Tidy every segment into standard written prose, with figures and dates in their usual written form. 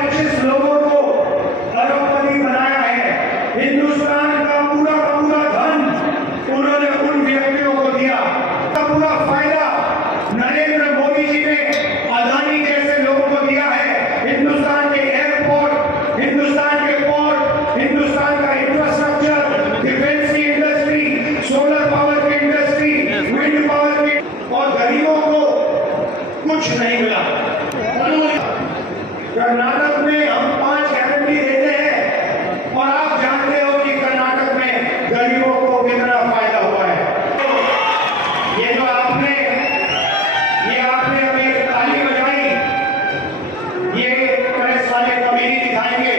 25 लोगों को अरबपति बनाया है। हिंदुस्तान का पूरा धन उन्होंने उन व्यक्तियों को दिया। पूरा फायदा नरेंद्र मोदी जी ने अदानी जैसे लोगों को दिया है। हिंदुस्तान के एयरपोर्ट, हिंदुस्तान के पोर्ट, हिंदुस्तान का इंफ्रास्ट्रक्चर, डिफेंस की इंडस्ट्री, सोलर पावर की इंडस्ट्री, विंड पावर की, और गरीबों को कुछ नहीं मिला। कर्नाटक में हम 5 गारंटी देते हैं और आप जानते हो कि कर्नाटक में गरीबों को कितना फायदा हुआ है। ये जो आपने अभी ताली बजाई, ये प्रेस वाले कभी नहीं दिखाएंगे,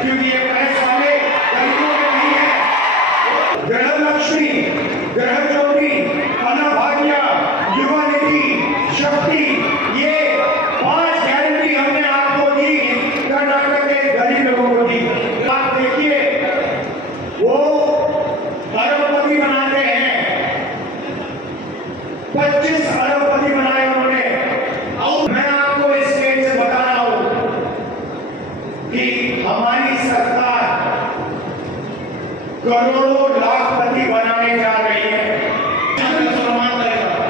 क्योंकि ये प्रेस वाले गरीबों के नहीं है। गृह लक्ष्मी, गृह ज्योति, अन्नभाग्य, युवा निधि, शक्ति, ये 5 गारंटी हमने आपको दी, कर्नाटक के गरीब लोगों को दी। आप देखिए, वो अरबपति बनाते हैं, 25 अरबपति बनाए उन्होंने। और मैं आपको इस स्टेज से बता रहा हूं कि हमारी सरकार करोड़ों लाखपति बनाने जा रही है।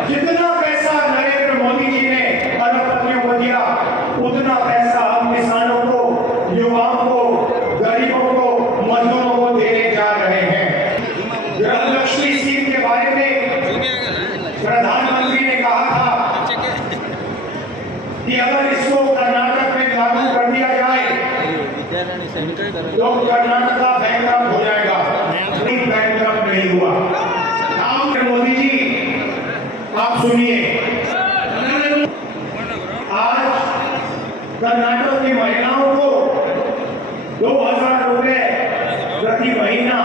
जितना पैसा नरेंद्र मोदी जी ने अरबपतियों को दिया, उतना पैसा हम किसानों को, युवाओं को, गरीबों को, मजदूरों को देने जा रहे हैं। गृह लक्ष्मी स्कीम के बारे में प्रधानमंत्री ने कहा था कि अगर इसको कर्नाटक में लागू कर दिया जाए तो कर्नाटक बैंकक्रप्ट हो जाएगा। बैंकक्रप्ट नहीं हुआ। मोदी जी, आप सुनिए, आज कर्नाटक की महिलाओं को 2000 रुपए प्रति महीना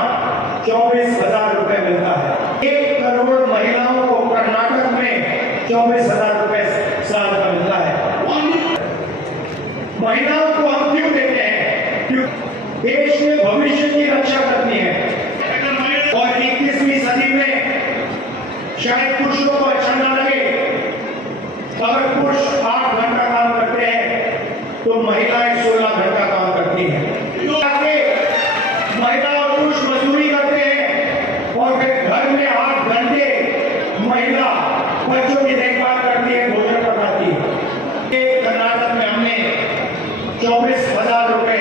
24,000 रुपए मिलता है। 1 करोड़ महिलाओं को कर्नाटक में 24,000 रुपए साल का मिलता है। महिलाओं को हम क्यों देते हैं? क्योंकि देश के भविष्य की रक्षा करनी है। और 21वीं सदी में शायद पुरुषों को अच्छा ना लगे, अगर पुरुष 8 घंटा काम करते हैं तो महिलाएं 16 घंटा काम करती हैं। महिला और पुरुष मजदूरी करते हैं और फिर घर में 8 घंटे महिला बच्चों की देखभाल करती है, भोजन बनाती है। कर्नाटक में हमने 24,000 रुपए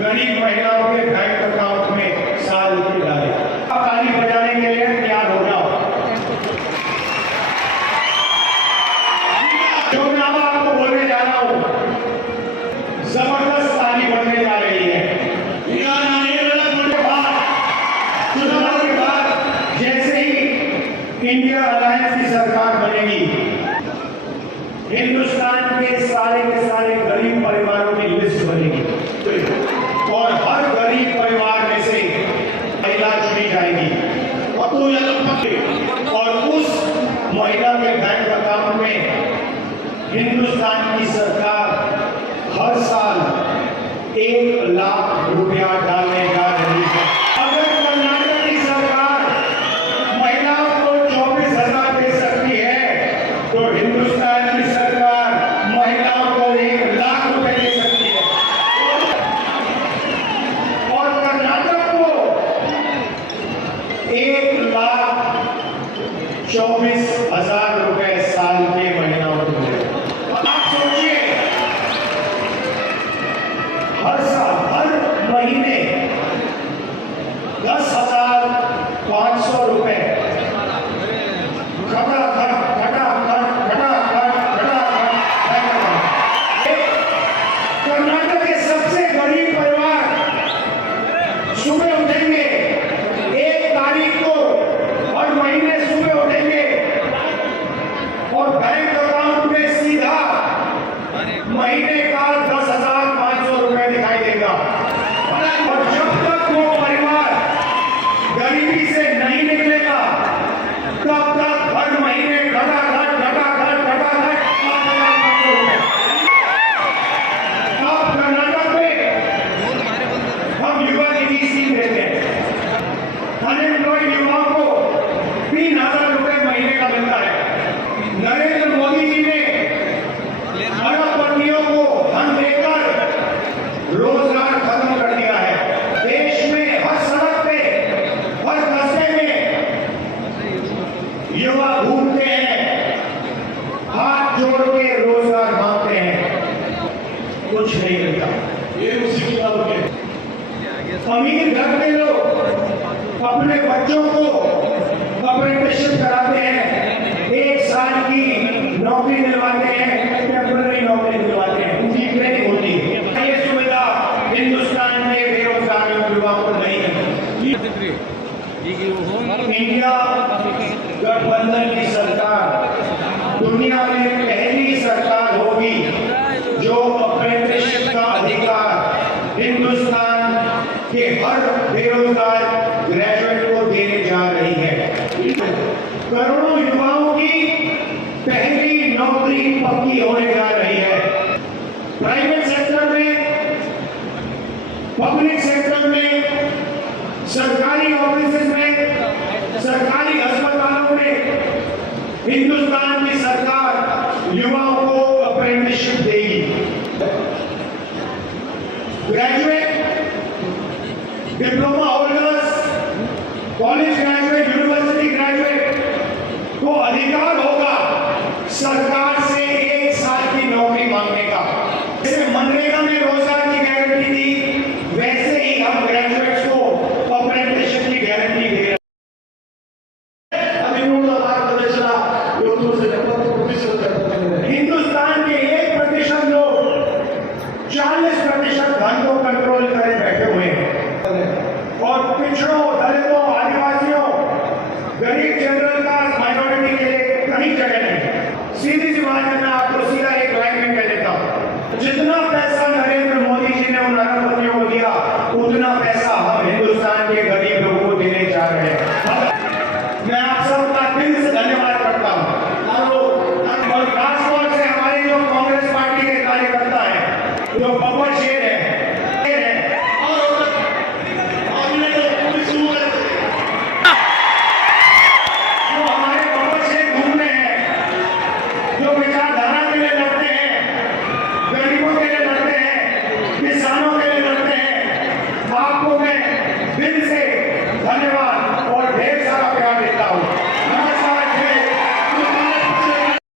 गरीब महिलाओं के बैंक अकाउंट में साल की डाले। ताली बजाने के लिए तैयार हो जाओ। जो मैं अब आपको बोलने जा रहा हूं, जबरदस्त ताली बढ़ने जा रही है। चुनाव के बाद जैसे ही इंडिया अलायंस की सरकार बनेगी, हिंदुस्तान के सारे गरीब परिवारों की लिस्ट बनेगी और हर गरीब परिवार में से महिला चुनी जाएगी और उस महिला के बैंक अकाउंट में हिंदुस्तान की सरकार हर साल 1 लाख रुपया डालने जा रही है। अगर कर्नाटक की सरकार महिलाओं को 24,000 दे सकती है तो हिंदुस्तान की सरकार महिलाओं को 1 लाख रुपए दे सकती है। और कर्नाटक को 1,24,000 रुपए साल के महिलाओं को मिलेगा। आप सोचिए, हर साल, हर महीने 10,500 रुपए कर्नाटक के सबसे गरीब परिवार सुबह उठेंगे 1 तारीख को, हर महीने सुबह उठेंगे और बैंक अकाउंट में सीधा महीने का 10,500 रुपए दिखाई देगा। और जब तक वो परिवार गरीबी से नहीं निकलेगा, तब तक हर महीने घटाघट अब कर्नाटक में हम युवा निधि स्कीम देते हैं। अनएम्प्लॉयड युवाओं को 3,000 रुपए महीने का मिलता है। नरेंद्र मोदी जी ने अरबपतियों को धन देकर कुछ नहीं मिलता। ये उसी किताब के अमीर घर के लोग अपने बच्चों को अप्रेंटिसशिप कराते हैं, 1 साल की नौकरी दिलवाते हैं, टेम्पररी नौकरी दिलवाते हैं, उनकी ट्रेनिंग होती है। ये सुविधा हिंदुस्तान में बेरोजगार युवाओं को नहीं है। इंडिया गठबंधन की सरकार दुनिया में पहली सरकार होगी जो अप्रेंटिसशिप का अधिकार हिंदुस्तान के हर बेरोजगार ग्रेजुएट को देने जा रही है। करोड़ों युवाओं की पहली नौकरी पक्की होने जा रही है। प्राइवेट सेक्टर में, पब्लिक सेक्टर में, सरकारी ऑफिस में, सरकारी अस्पतालों में हिंदुस्तान की सरकार युवाओं को अप्रेंटिसशिप देगी। Graduate, diploma holders, college graduate, university graduate को अधिकार होगा सरकार से 1 साल की नौकरी मांगने का। जैसे मनरेगा में रोजगार की गारंटी दी, वैसे ही हम ग्रेजुएट्स को अप्रेंटिसशिप की गारंटी दे रहे हैं। हिंदुस्तान के 1% लोग 40% धन को कंट्रोल करे बैठे हुए हैं और पिछड़ों, दलितों, आदिवासियों, गरीब जनरल क्लास, माइनॉरिटी के लिए कहीं जगह नहीं। सीधी सी बात है, मैं आपको सीधा एक लाइन में कह देता हूं, जितना पैसा नरेंद्र मोदी जी ने उन अरबपतियों को दिया, उतना पैसा हम हिंदुस्तान के गरीब लोगों को देने जा रहे हैं। मैं आप सबका दिल से धन्यवाद करता हूं और खासतौर से हमारे जो कांग्रेस पार्टी के कार्यकर्ता हैं, जो बब्बर शेर है,